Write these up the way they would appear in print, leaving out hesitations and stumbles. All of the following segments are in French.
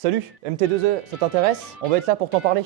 Salut, MT2E, ça t'intéresse? On va être là pour t'en parler.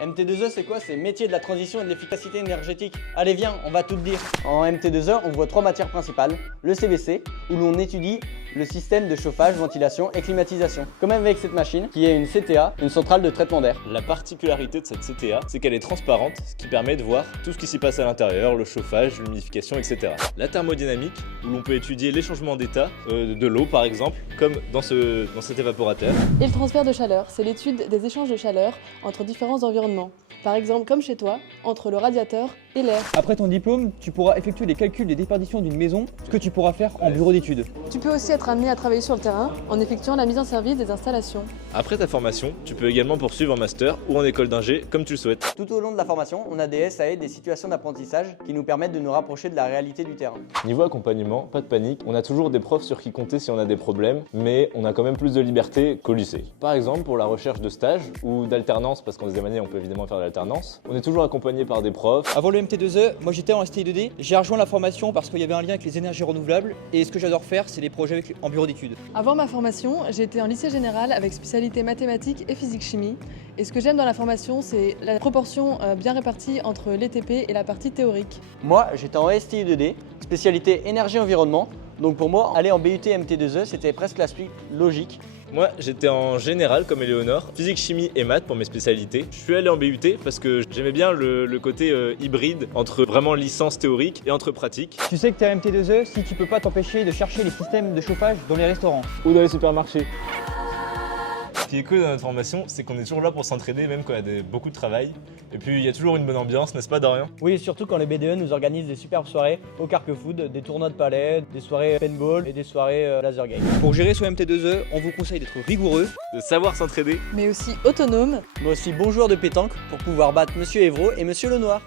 MT2E, c'est quoi? C'est métier de la transition et de l'efficacité énergétique. Allez, viens, on va tout te dire. En MT2E, on voit trois matières principales. Le CVC, où l'on étudie le système de chauffage, ventilation et climatisation. Comme avec cette machine, qui est une CTA, une centrale de traitement d'air. La particularité de cette CTA, c'est qu'elle est transparente, ce qui permet de voir tout ce qui s'y passe à l'intérieur, le chauffage, l'humidification, etc. La thermodynamique, où l'on peut étudier les changements d'état de l'eau par exemple, comme dans cet évaporateur. Et le transfert de chaleur, c'est l'étude des échanges de chaleur entre différents environnements. Par exemple, comme chez toi, entre le radiateur et l'air. Après ton diplôme, tu pourras effectuer les calculs des déperditions d'une maison, ce que tu pourras faire en bureau d'études. Tu peux aussi être amené à travailler sur le terrain en effectuant la mise en service des installations. Après ta formation, tu peux également poursuivre en master ou en école d'ingé, comme tu le souhaites. Tout au long de la formation, on a des SAE, des situations d'apprentissage, qui nous permettent de nous rapprocher de la réalité du terrain. Niveau accompagnement, pas de panique, on a toujours des profs sur qui compter si on a des problèmes, mais on a quand même plus de liberté qu'au lycée. Par exemple, pour la recherche de stage ou d'alternance, parce qu'en deuxième année on peut évidemment faire de l'alternance, on est toujours accompagné par des profs. Avant le MT2E, moi j'étais en STI2D. J'ai rejoint la formation parce qu'il y avait un lien avec les énergies renouvelables et ce que j'adore faire, c'est les projets en bureau d'études. Avant ma formation, j'ai été en lycée général avec spécialité mathématiques et physique-chimie. Et ce que j'aime dans la formation, c'est la proportion bien répartie entre l'ETP et la partie théorique. Moi, j'étais en STI2D, spécialité énergie-environnement. Donc pour moi, aller en BUT MT2E, c'était presque la suite logique. Moi, j'étais en général comme Éléonore, physique, chimie et maths pour mes spécialités. Je suis allé en BUT parce que j'aimais bien le côté hybride entre vraiment licence théorique et entre pratique. Tu sais que t'es à MT2E si tu peux pas t'empêcher de chercher les systèmes de chauffage dans les restaurants. Ou dans les supermarchés. Ce qui est cool dans notre formation, c'est qu'on est toujours là pour s'entraider, même quand il y a beaucoup de travail. Et puis il y a toujours une bonne ambiance, n'est-ce pas Dorian? Oui, surtout quand les BDE nous organisent des superbes soirées au Carquefood, des tournois de palais, des soirées paintball et des soirées laser game. Pour gérer son MT2E, on vous conseille d'être rigoureux. De savoir s'entraider. Mais aussi autonome. Mais aussi bon joueur de pétanque pour pouvoir battre Monsieur Evro et Monsieur Lenoir.